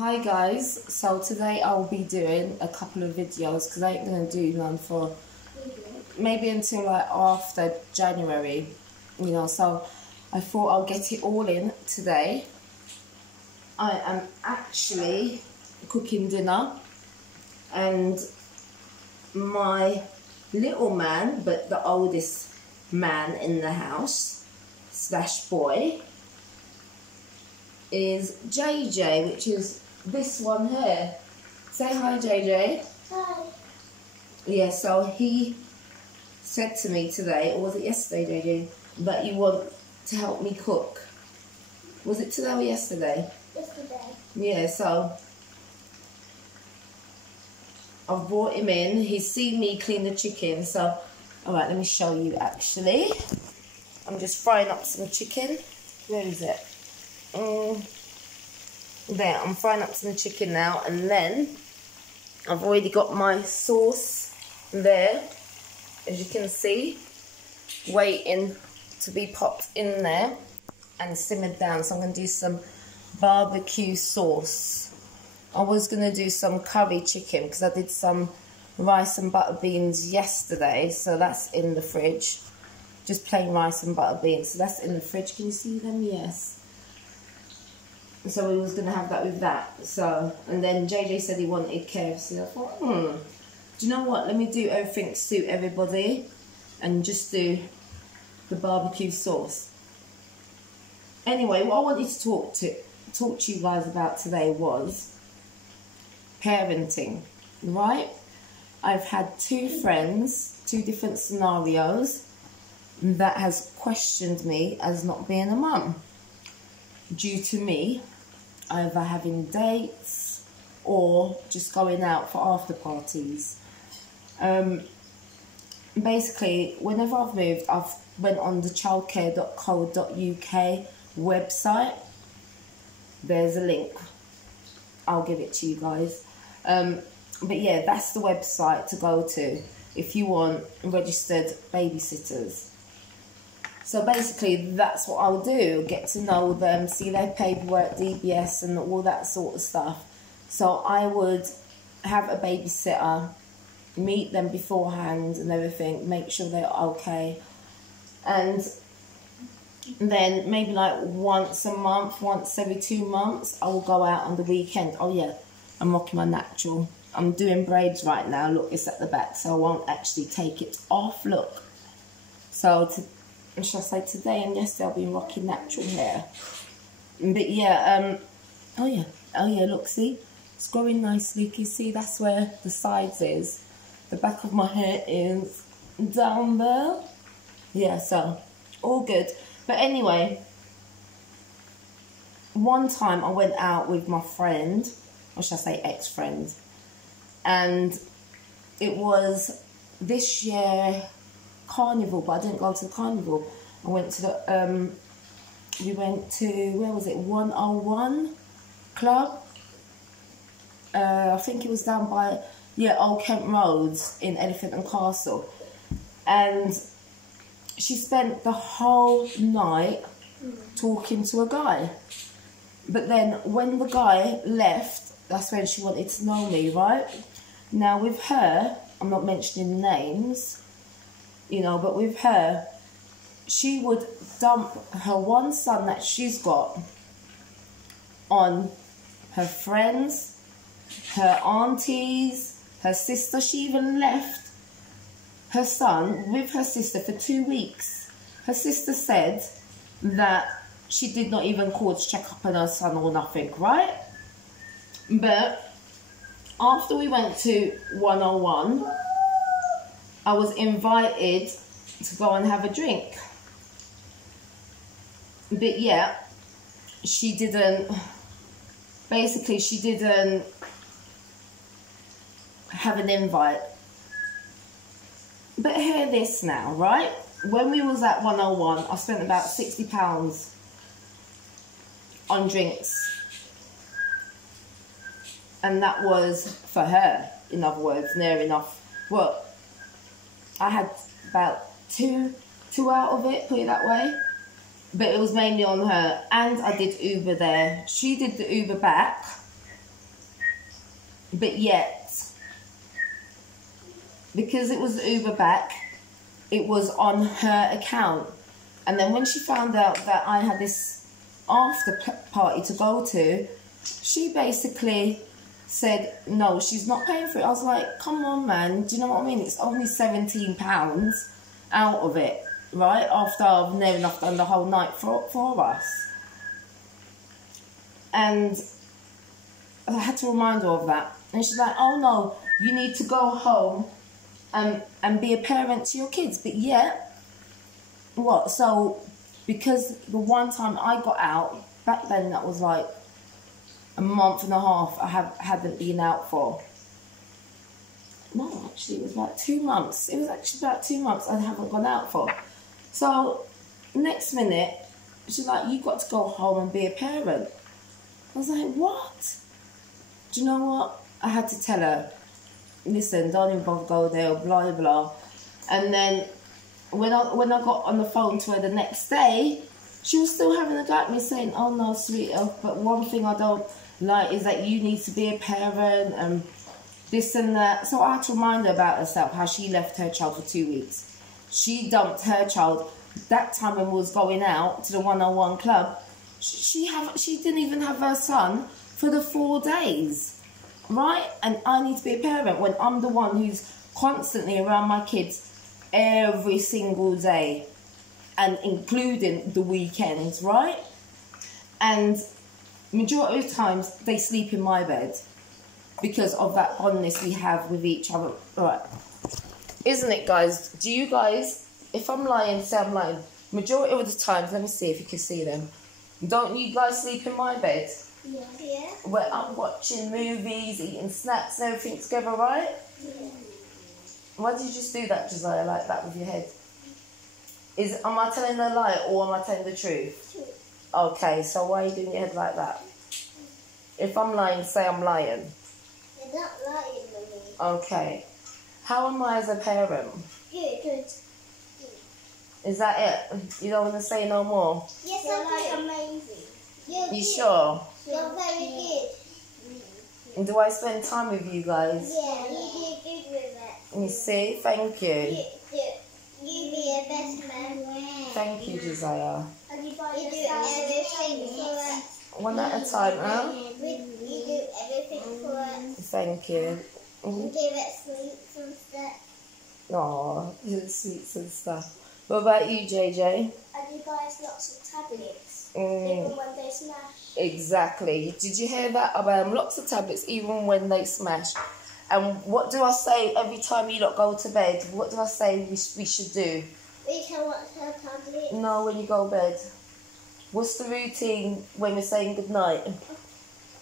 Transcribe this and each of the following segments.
Hi guys, so today I'll be doing a couple of videos because I ain't going to do none for maybe until like after January, you know, so I thought I'll get it all in today. I am actually cooking dinner and my little man, but the oldest man in the house slash boy, is JJ, which is this one here. Say hi, JJ. Hi. Yeah, so he said to me today, or was it yesterday, JJ, that you want to help me cook. Was it today or yesterday? Yesterday. Yeah, so I've brought him in. He's seen me clean the chicken, so alright, let me show you actually. I'm just frying up some chicken. Where is it? There, I'm frying up some chicken now, and then I've already got my sauce there, as you can see, waiting to be popped in there and simmered down. So I'm going to do some barbecue sauce. I was going to do some curry chicken because I did some rice and butter beans yesterday, so that's in the fridge. Just plain rice and butter beans, so that's in the fridge. Can you see them? Yes. So we was going to have that with that. So, and then JJ said he wanted KFC. I thought, do you know what? Let me do everything to suit everybody and just do the barbecue sauce. Anyway, what I wanted to talk to you guys about today was parenting, right? I've had two friends, two different scenarios that has questioned me as not being a mum due to me either having dates or just going out for after parties. Basically, whenever I've moved, I've went on the childcare.co.uk website. There's a link. I'll give it to you guys. But yeah, that's the website to go to if you want registered babysitters. So basically, that's what I'll do. Get to know them, see their paperwork, DBS, and all that sort of stuff. So I would have a babysitter, meet them beforehand and everything, make sure they're okay. And then maybe like once a month, once every 2 months, I will go out on the weekend. Oh yeah, I'm rocking my natural. I'm doing braids right now. Look, it's at the back, so I won't actually take it off. Look. So should I say today and yesterday I've been rocking natural hair. But yeah, oh yeah, look, see, it's growing nicely. You can see that's where the sides is. The back of my hair is down there. Yeah, so all good. But anyway, one time I went out with my friend, or should I say ex-friend, and it was this year carnival, but I didn't go to the carnival. I went to the we went to, where was it, 101 Club. I think it was down by, yeah, Old Kent Roads in Elephant and Castle. And she spent the whole night talking to a guy. But then when the guy left, that's when she wanted to know me, right? Now with her, I'm not mentioning names, you know, but with her, she would dump her one son that she's got on her friends, her aunties, her sister. She even left her son with her sister for 2 weeks. Her sister said that she did not even call to check up on her son or nothing, right? But after we went to 101, I was invited to go and have a drink. But yeah, she didn't have an invite. But hear this now, right? When we was at 101, I spent about £60 on drinks. And that was for her, in other words, near enough. Well, I had about two out of it, put it that way. But it was mainly on her. And I did Uber there. She did the Uber back. but yet, because it was Uber back, it was on her account. And then when she found out that I had this after party to go to, she basically said, no, she's not paying for it. I was like, come on, man, do you know what I mean? It's only £17 out of it, right? After I've near enough done the whole night for us. And I had to remind her of that. And she's like, oh no, you need to go home and be a parent to your kids. But yet, what? So, because the one time I got out, back then that was like a month and a half I hadn't been out for. No, actually it was about 2 months. It was actually about 2 months I haven't gone out for. So, next minute, she's like, you've got to go home and be a parent. I was like, what? Do you know what? I had to tell her, listen, don't even bother go there, blah, blah. And then when I got on the phone to her the next day, she was still having a go at me saying, oh no, sweetheart, but one thing I don't like is that you need to be a parent and this and that. So I had to remind her about herself, how she left her child for 2 weeks. She dumped her child. That time when we was going out to the 101 club, she didn't even have her son for the 4 days, right? And I need to be a parent when I'm the one who's constantly around my kids every single day, and including the weekends, right? And majority of times they sleep in my bed because of that bondness we have with each other, right? Isn't it, guys? Do you guys, if I'm lying, say I'm lying, majority of the times, let me see if you can see them, don't you guys sleep in my bed? Yeah. Yeah. Where I'm watching movies, eating snacks and everything together, right? Yeah. Why did you just do that, Josiah, like that with your head? Am I telling a lie or am I telling the truth? True. Okay, so why are you doing your head like that? If I'm lying, say I'm lying. You're not lying, Mummy. Okay. How am I as a parent? Good. Is that it? You don't want to say no more? Yes, you're like amazing. You sure? You're very good. And do I spend time with you guys? Yeah, you do good with it. You see? Thank you. You be a best man. Thank you, Josiah. And you do everything for us. One at a time, huh? You do everything for us. Thank you. You give it sweets and stuff. Aw, sweets and stuff. What about you, JJ? And you guys lots of tablets, even when they smash. Exactly. Did you hear that about lots of tablets, even when they smash? And what do I say every time you lot go to bed? What do I say we should do? We can watch her tablet. No, when you go to bed. What's the routine when we're saying goodnight?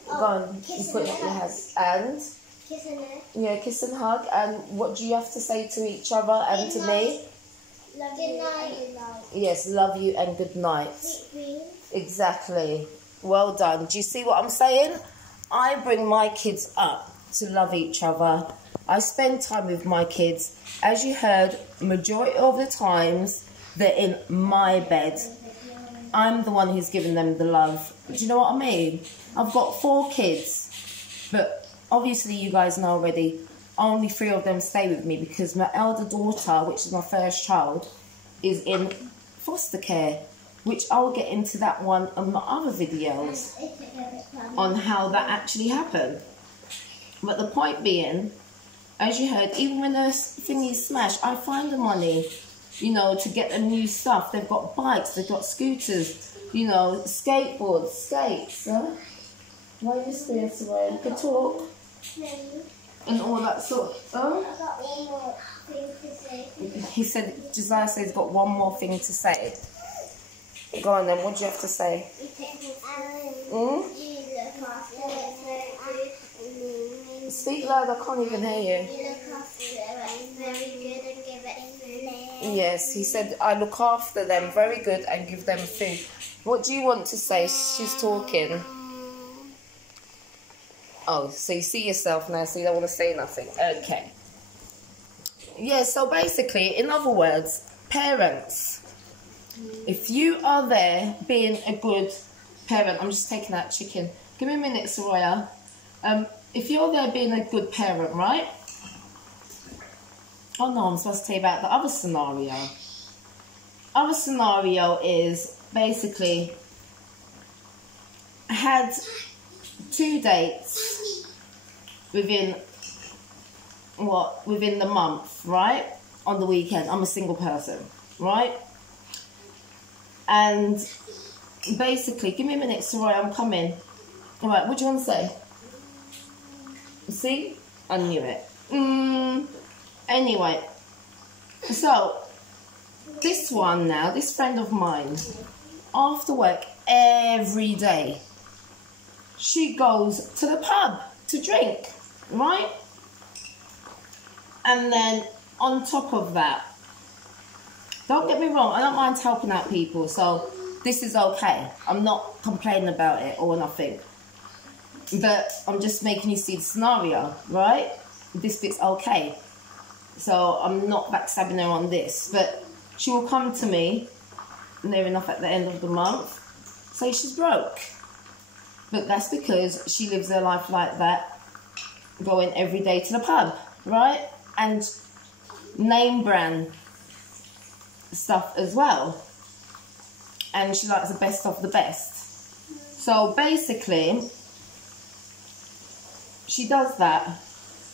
Go on, you put up your hands. And? Kiss and hug. Yeah, kiss and hug. And what do you have to say to each other and to me? Love you. Good night. Yes, love you and good night. Sweet dreams. Exactly. Well done. Do you see what I'm saying? I bring my kids up to love each other. I spend time with my kids. As you heard, majority of the times they're in my bed. I'm the one who's giving them the love. Do you know what I mean? I've got 4 kids, but obviously you guys know already, only 3 of them stay with me because my elder daughter, which is my first child, is in foster care, which I'll get into that one on my other videos on how that actually happened. But the point being, as you heard, even when the thingy is smashed, I find the money, you know, to get them new stuff. They've got bikes, they've got scooters, you know, skateboards, skates. Huh? Why are you whispering away? You can talk. And all that sort. Oh? I've got one more thing to say. He said, Josiah says he's got one more thing to say. Go on then, what do you have to say? Speak loud, I can't even hear you. You look after them very good and give it food. Yes, he said, I look after them very good and give them food. What do you want to say? She's talking. Oh, so you see yourself now, so you don't want to say nothing. Okay. Yeah, so basically, in other words, parents, if you are there being a good parent, I'm just taking that chicken. Give me a minute, Soraya. if you're there being a good parent, right? Oh no, I'm supposed to tell you about the other scenario. Other scenario is basically I had 2 dates within the month, right? On the weekend. I'm a single person, right? And basically, give me a minute, Soraya, I'm coming. All right, what do you want to say? See? I knew it. Anyway, so this one now, this friend of mine, after work every day, she goes to the pub to drink, right? And then on top of that, don't get me wrong, I don't mind helping out people, so this is okay. I'm not complaining about it or nothing. But I'm just making you see the scenario, right? This bit's okay. So I'm not backstabbing her on this. But she will come to me, near enough at the end of the month, say she's broke. But that's because she lives her life like that, going every day to the pub, right? And name brand stuff as well. And she likes the best of the best. So basically, she does that.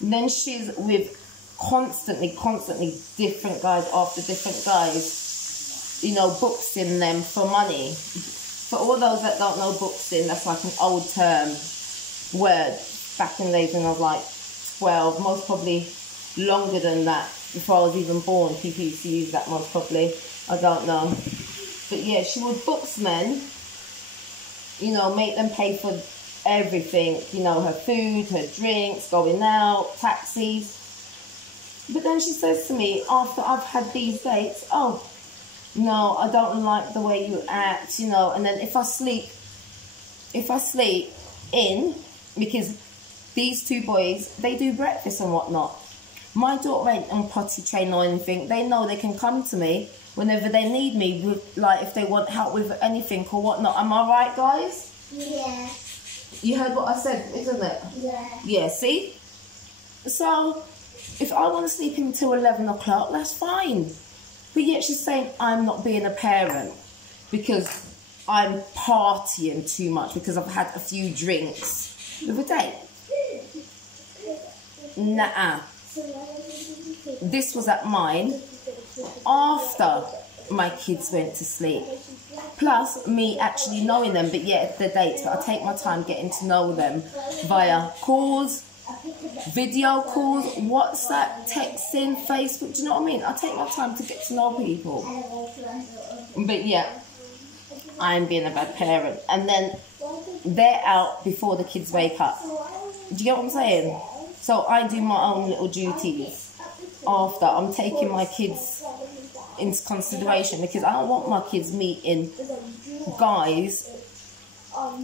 And then she's with constantly different guys after different guys. You know, boxing them for money. For all those that don't know boxing, that's like an old term word. Back in the days when I was like 12, most probably longer than that. Before I was even born, people used to use that most probably. I don't know. But yeah, she would box men, you know, make them pay for everything, you know, her food, her drinks, going out, taxis. But then she says to me, after I've had these dates, oh, no, I don't like the way you act, you know, and then if I sleep in, because these two boys, they do breakfast and whatnot. My daughter ain't on potty train or anything. They know they can come to me whenever they need me, with, like, if they want help with anything or whatnot. Am I right, guys? Yeah. You heard what I said, isn't it? Yeah. Yeah, see? So, if I want to sleep until 11 o'clock, that's fine. But yet she's saying I'm not being a parent because I'm partying too much because I've had a few drinks with a date. Nah. This was at mine after my kids went to sleep. Plus me actually knowing them, but yet the dates. But I take my time getting to know them via calls, video calls, WhatsApp, texting, Facebook. Do you know what I mean? I take my time to get to know people. But yeah, I'm being a bad parent. And then they're out before the kids wake up. Do you get what I'm saying? So I do my own little duties after. I'm taking my kids into consideration because I don't want my kids meeting guys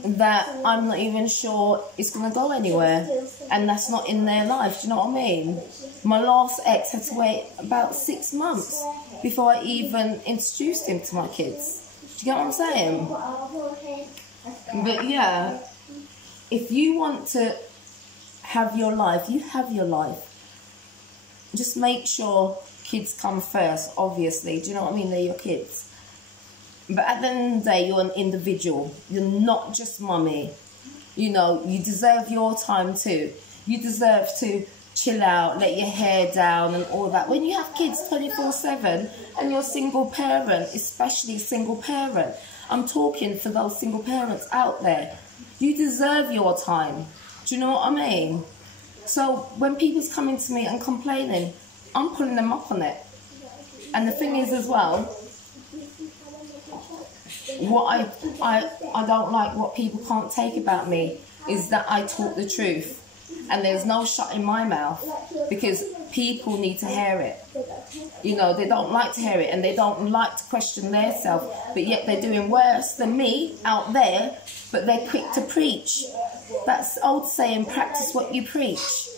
that I'm not even sure it's going to go anywhere, and that's not in their life. Do you know what I mean? My last ex had to wait about 6 months before I even introduced him to my kids. Do you get what I'm saying? But yeah, if you want to have your life, you have your life. Just make sure kids come first, obviously. Do you know what I mean? They're your kids. But at the end of the day, you're an individual. You're not just mummy. You know, you deserve your time too. You deserve to chill out, let your hair down and all that. When you have kids 24/7 and you're a single parent, especially single parent, I'm talking for those single parents out there. You deserve your time. Do you know what I mean? So when people's coming to me and complaining, I'm pulling them up on it. And the thing is as well, what I don't like, what people can't take about me, is that I talk the truth. And there's no shutting my mouth, because people need to hear it. You know, they don't like to hear it, and they don't like to question themselves, but yet they're doing worse than me out there, but they're quick to preach. That's old saying, practice what you preach.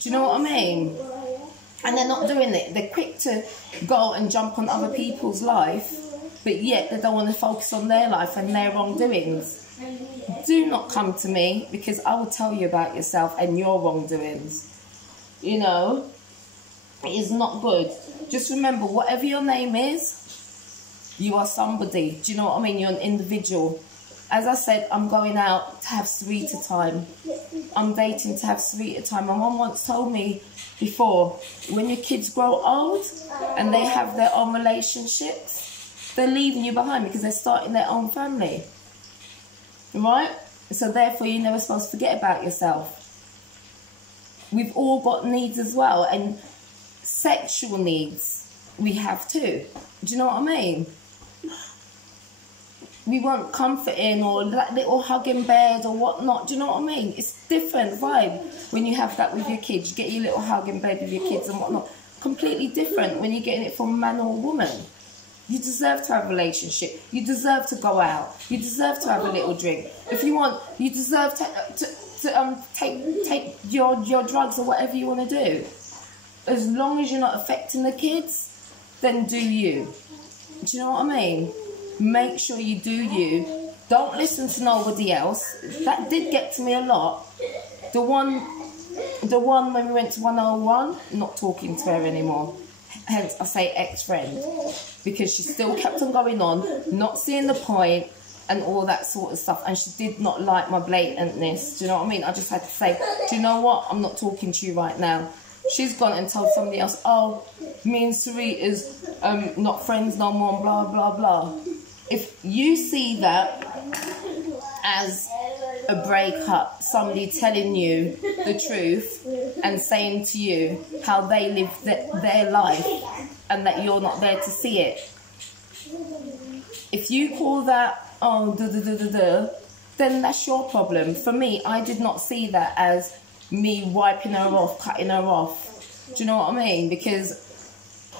Do you know what I mean? And they're not doing it. They're quick to go and jump on other people's life, but yet they don't want to focus on their life and their wrongdoings. do not come to me, because I will tell you about yourself and your wrongdoings. You know, it is not good. Just remember, whatever your name is, you are somebody. Do you know what I mean? You're an individual. As I said, I'm going out to have sweeter time. I'm dating to have sweeter time. My mum once told me before, when your kids grow old and they have their own relationships, they're leaving you behind because they're starting their own family. Right? So therefore, you're never supposed to forget about yourself. We've all got needs as well, and sexual needs we have too. Do you know what I mean? We want comforting or that little hug in bed or whatnot. Do you know what I mean? It's different vibe when you have that with your kids. You get your little hug in bed with your kids and whatnot. Completely different when you're getting it from a man or a woman. You deserve to have a relationship. You deserve to go out. You deserve to have a little drink. If you want, you deserve to take your drugs or whatever you want to do. As long as you're not affecting the kids, then do you. Do you know what I mean? Make sure you do you. Don't listen to nobody else. That did get to me a lot. The one when we went to 101, not talking to her anymore. Hence, I say ex-friend. Because she still kept on going on, not seeing the point, and all that sort of stuff. And she did not like my blatantness. Do you know what I mean? I just had to say, do you know what? I'm not talking to you right now. She's gone and told somebody else, oh, me and Sarita's not friends no more, blah, blah, blah. If you see that as a breakup, somebody telling you the truth and saying to you how they live their life and that you're not there to see it, if you call that, oh, then that's your problem. For me, I did not see that as me wiping her off, cutting her off. Do you know what I mean? Because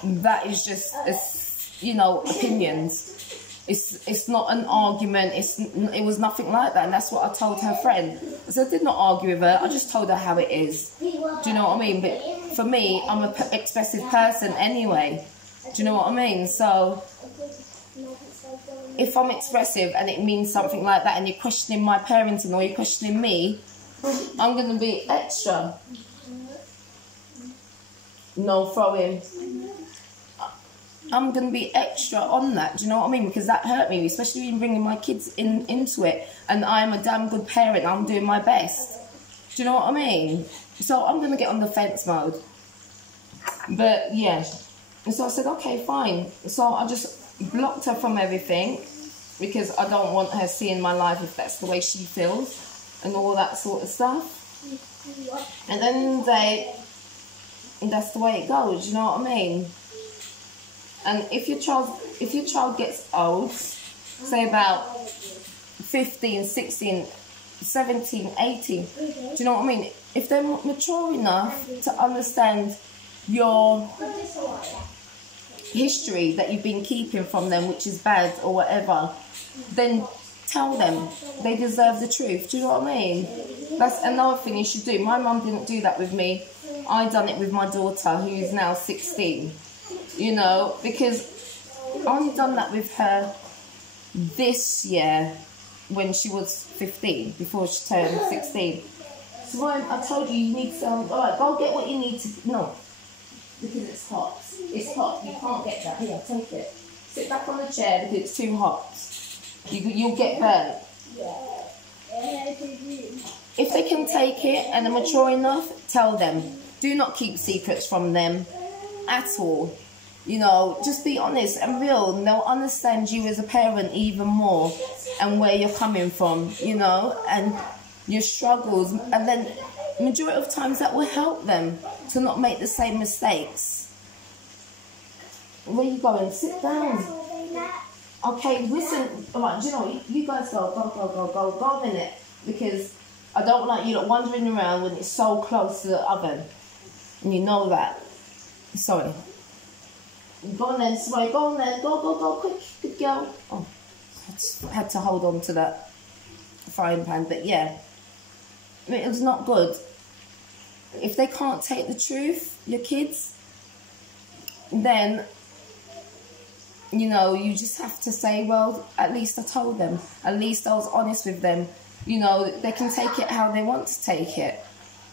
that is just, you know, opinions. It's not an argument. It was nothing like that, and that's what I told her friend. So I did not argue with her. I just told her how it is. Do you know what I mean? But for me, I'm an expressive person anyway. Do you know what I mean? So if I'm expressive and it means something like that, and you're questioning my parenting or you're questioning me, I'm going to be extra. No throwing. I'm going to be extra on that, do you know what I mean? Because that hurt me, especially in bringing my kids into it. And I'm a damn good parent, I'm doing my best. Do you know what I mean? So I'm going to get on the fence mode. But yeah, and so I said, okay, fine. So I just blocked her from everything, because I don't want her seeing my life if that's the way she feels, and all that sort of stuff. And then that's the way it goes, you know what I mean? And if your child gets old, say about 15, 16, 17, 18, do you know what I mean? If they're mature enough to understand your history that you've been keeping from them, which is bad or whatever, then tell them. They deserve the truth. Do you know what I mean? That's another thing you should do. My mum didn't do that with me. I done it with my daughter, who is now 16. You know, because I only done that with her this year when she was 15, before she turned 16. So when I told you need some, alright, go get what you need to, no, because it's hot. It's hot, you can't get that. Here, take it. Sit back on the chair because it's too hot. You'll get burnt. If they can take it and are mature enough, tell them. Do not keep secrets from them at all. You know, just be honest and real, and they'll understand you as a parent even more, and where you're coming from, you know, and your struggles. And then majority of times that will help them to not make the same mistakes. Where you going? Sit down. Okay, listen. All right, do you know, you guys go a minute, because I don't like you lot wandering around when it's so close to the oven, and you know that. Sorry. Go on then, Smoke, go on then, go, quick, good girl. Oh, I had to hold on to that frying pan, but yeah, it was not good. If they can't take the truth, your kids, then you know, you just have to say, well, at least I told them. At least I was honest with them. You know, they can take it how they want to take it.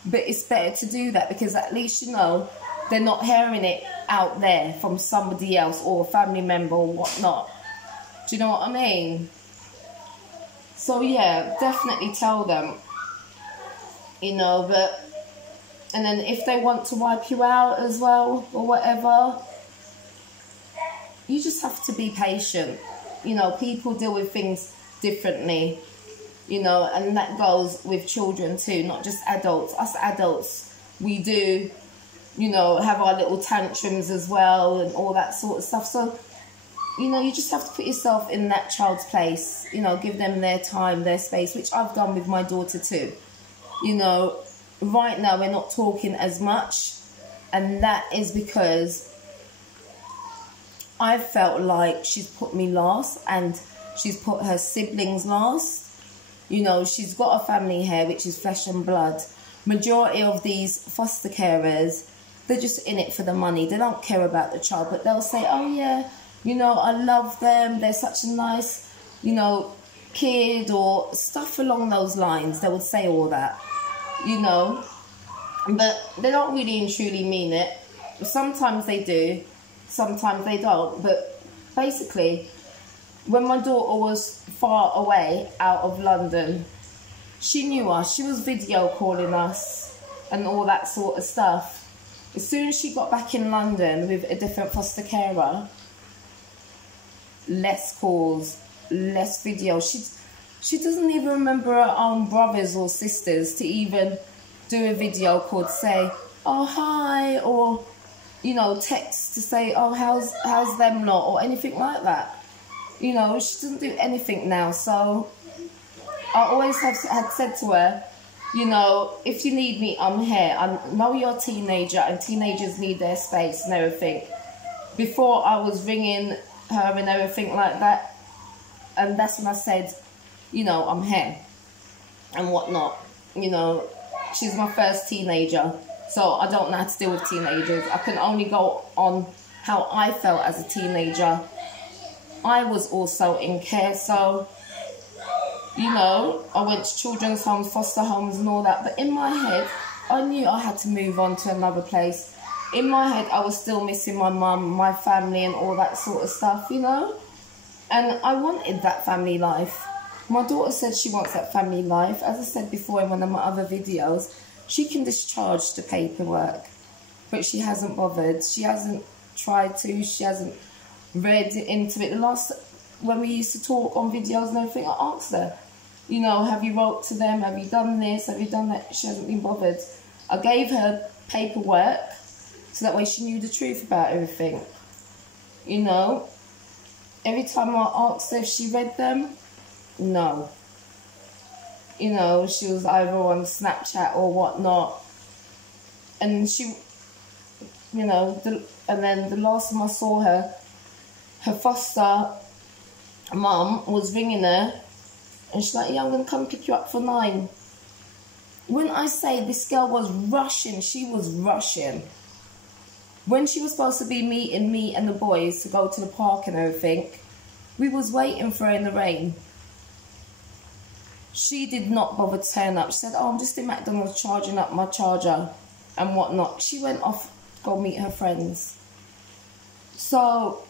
But it's better to do that because at least, you know, they're not hearing it out there from somebody else or a family member or whatnot. Do you know what I mean? So, yeah, definitely tell them. You know, but... And then if they want to wipe you out as well or whatever, you just have to be patient. You know, people deal with things differently, you know, and that goes with children too, not just adults. Us adults, we do, you know, have our little tantrums as well and all that sort of stuff. So, you know, you just have to put yourself in that child's place, you know, give them their time, their space, which I've done with my daughter too. You know, right now we're not talking as much, and that is because I felt like she's put me last and she's put her siblings last. You know, she's got a family here, which is flesh and blood. Majority of these foster carers, they're just in it for the money. They don't care about the child, but they'll say, oh yeah, you know, I love them. They're such a nice, you know, kid or stuff along those lines. They would say all that, you know, but they don't really and truly mean it. Sometimes they do. Sometimes they don't, but basically, when my daughter was far away out of London, she knew us. She was video calling us and all that sort of stuff. As soon as she got back in London with a different foster carer, less calls, less video. She doesn't even remember her own brothers or sisters to even do a video call to say, oh, hi, or... you know, text to say, oh, how's them lot, or anything like that. You know, she doesn't do anything now. So I always had said to her, you know, if you need me, I'm here. I know you're a teenager and teenagers need their space and everything. Before I was ringing her and everything like that. And that's when I said, you know, I'm here and whatnot. You know, she's my first teenager. So I don't know how to deal with teenagers. I can only go on how I felt as a teenager. I was also in care, so, you know, I went to children's homes, foster homes and all that. But in my head, I knew I had to move on to another place. In my head, I was still missing my mum, my family and all that sort of stuff, you know. And I wanted that family life. My daughter said she wants that family life. As I said before in one of my other videos, she can discharge the paperwork, but she hasn't bothered. She hasn't tried to. She hasn't read into it. The last, when we used to talk on videos and everything, I asked her, you know, have you wrote to them? Have you done this? Have you done that? She hasn't been bothered. I gave her paperwork so that way she knew the truth about everything. You know, every time I asked her if she read them, no. You know, she was either on Snapchat or whatnot. And she, you know, and then the last time I saw her, her foster mum was ringing her. And she's like, yeah, I'm going to come pick you up for 9. When I say this girl was rushing, she was rushing. When she was supposed to be meeting me and the boys to go to the park and everything, we was waiting for her in the rain. She did not bother to turn up. She said, oh, I'm just in McDonald's charging up my charger and whatnot. She went off to go meet her friends. So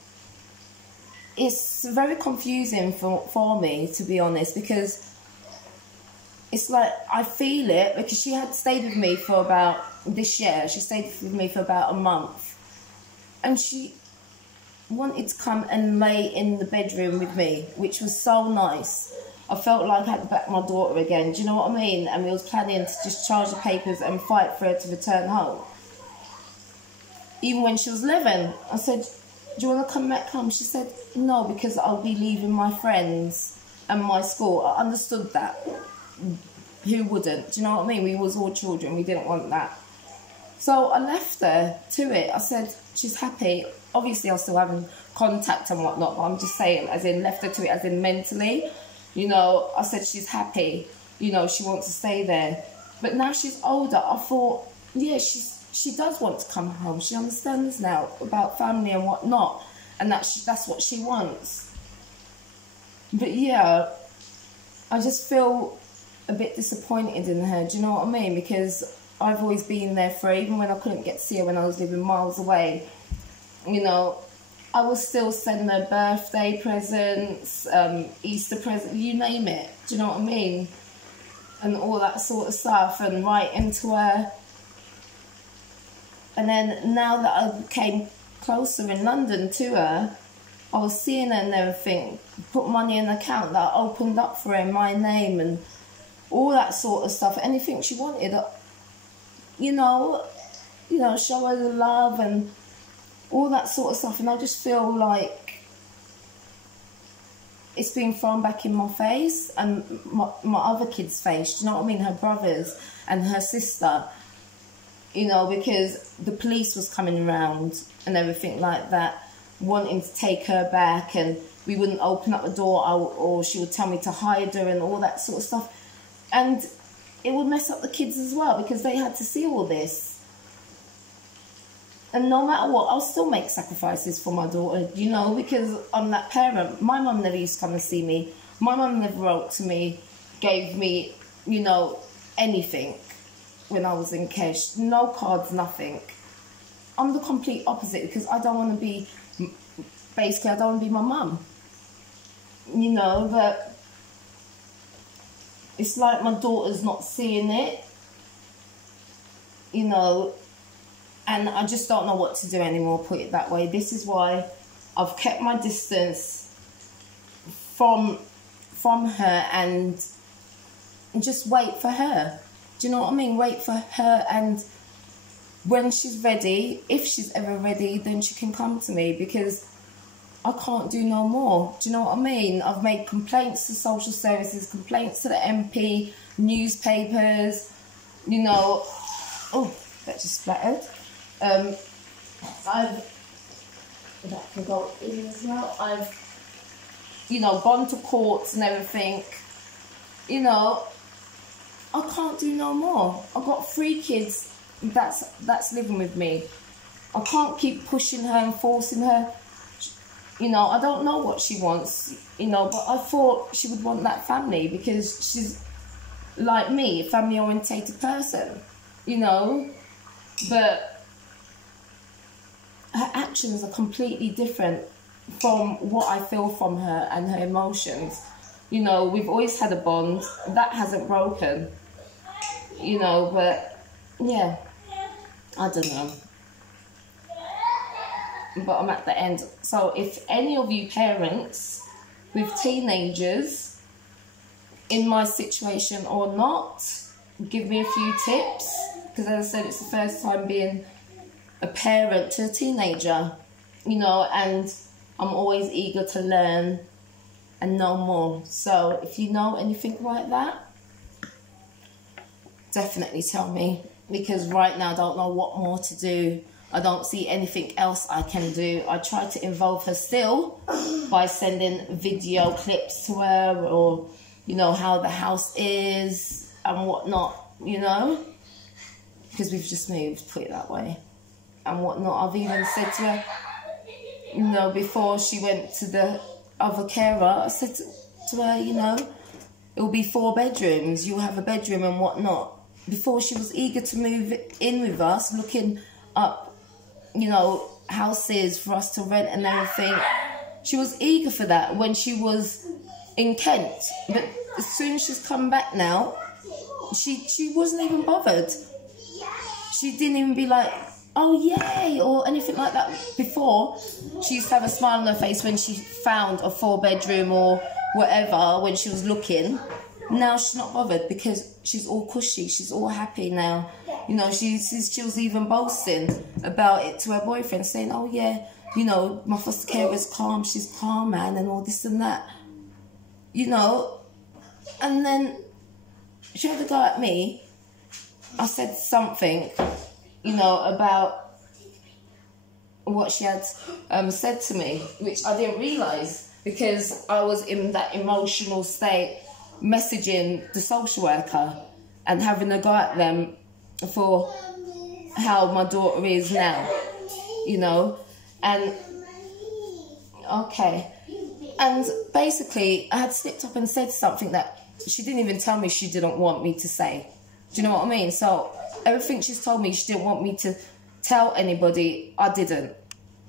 it's very confusing for me, to be honest, because it's like I feel it, because she had stayed with me for about this year. She stayed with me for about a month. And she wanted to come and lay in the bedroom with me, which was so nice. I felt like I had to back my daughter again. Do you know what I mean? And we was planning to just charge the papers and fight for her to return home. Even when she was 11, I said, do you want to come back home? She said, no, because I'll be leaving my friends and my school. I understood that. Who wouldn't? Do you know what I mean? We was all children. We didn't want that. So I left her to it. I said, she's happy. Obviously, I was still having contact and whatnot, but I'm just saying, as in left her to it, as in mentally. You know, I said she's happy. You know, she wants to stay there. But now she's older, I thought, yeah, she does want to come home. She understands now about family and whatnot. and that's what she wants. But yeah, I just feel a bit disappointed in her, do you know what I mean? Because I've always been there for her, even when I couldn't get to see her when I was living miles away. You know, I will still send her birthday presents, Easter presents, you name it, do you know what I mean? And all that sort of stuff, and write into her. And then now that I came closer in London to her, I was seeing her and everything, put money in an account that I opened up for her in my name and all that sort of stuff. Anything she wanted, you know, show her the love and all that sort of stuff. And I just feel like it's been thrown back in my face and my other kids' face, do you know what I mean? Her brothers and her sister, you know, because the police was coming around and everything like that, wanting to take her back, and we wouldn't open up the door, or she would tell me to hide her and all that sort of stuff. And it would mess up the kids as well, because they had to see all this. And no matter what, I'll still make sacrifices for my daughter, you know, because I'm that parent. My mum never used to come and see me. My mum never wrote to me, gave me, you know, anything when I was in cash. No cards, nothing. I'm the complete opposite, because I don't want to be, basically, I don't want to be my mum. You know, but it's like my daughter's not seeing it, you know, and I just don't know what to do anymore, put it that way. This is why I've kept my distance from her and just wait for her. Do you know what I mean? Wait for her, and when she's ready, if she's ever ready, then she can come to me, because I can't do no more. Do you know what I mean? I've made complaints to social services, complaints to the MP, newspapers, you know. Oh, that just splattered. That can go in as well. I've, you know, gone to courts and everything. You know, I can't do no more. I've got 3 kids that's living with me. I can't keep pushing her and forcing her. You know, I don't know what she wants, you know, but I thought she would want that family, because she's like me, a family-orientated person, you know. But her actions are completely different from what I feel from her and her emotions. You know, we've always had a bond. That hasn't broken, you know, but yeah, I don't know. But I'm at the end. So if any of you parents with teenagers in my situation or not, give me a few tips, because as I said, it's the first time being a parent to a teenager, you know, and I'm always eager to learn and know more. So if you know anything like that, definitely tell me, because right now I don't know what more to do. I don't see anything else I can do. I try to involve her still by sending video clips to her, or, you know, how the house is and whatnot, you know, because we've just moved, put it that way, and whatnot. I've even said to her, you know, before she went to the other carer, I said to her, you know, it'll be 4 bedrooms, you'll have a bedroom and whatnot. Before she was eager to move in with us, looking up, you know, houses for us to rent and everything. She was eager for that when she was in Kent. But as soon as she's come back now, she wasn't even bothered. She didn't even be like, oh yay, or anything like that. Before, she used to have a smile on her face when she found a 4-bedroom or whatever, when she was looking. Now she's not bothered, because she's all cushy, she's all happy now. You know, she was even boasting about it to her boyfriend, saying, oh yeah, you know, my foster carer is calm, she's calm, man, and all this and that. You know, and then she had a go at me. I said something, you know, about what she had said to me, which I didn't realise, because I was in that emotional state, messaging the social worker and having a go at them for how my daughter is now, you know. And Okay. And basically, I had slipped up and said something that she didn't even tell me she didn't want me to say. Do you know what I mean? So everything she's told me she didn't want me to tell anybody, I didn't.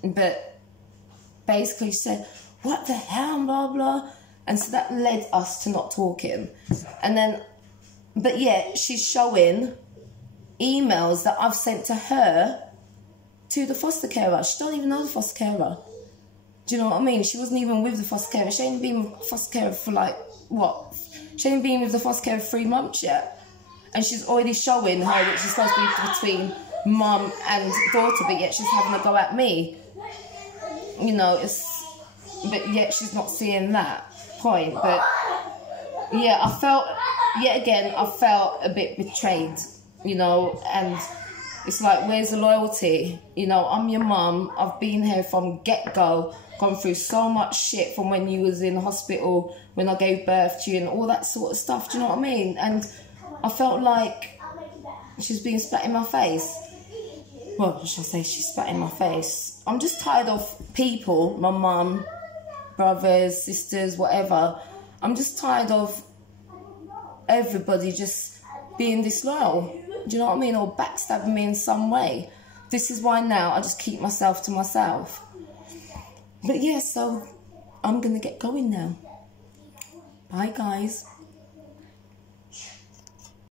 But basically she said, what the hell, blah, blah. And so that led us to not talking. And then, but yeah, she's showing emails that I've sent to her to the foster carer. She don't even know the foster carer. Do you know what I mean? She wasn't even with the foster carer. She ain't been with the foster carer for like, what? She ain't been with the foster carer for 3 months yet. And she's already showing her that she's supposed to be between mum and daughter, but yet she's having a go at me. You know, but yet she's not seeing that point. But yeah, I felt a bit betrayed, you know, and it's like, where's the loyalty? You know, I'm your mum. I've been here from get-go, gone through so much shit from when you was in hospital, when I gave birth to you and all that sort of stuff. Do you know what I mean? And I felt like she's being spat in my face. Well, should I say she spat in my face? I'm just tired of people, my mum, brothers, sisters, whatever. I'm just tired of everybody just being disloyal. Do you know what I mean? Or backstabbing me in some way. This is why now I just keep myself to myself. But yeah, so I'm going to get going now. Bye, guys.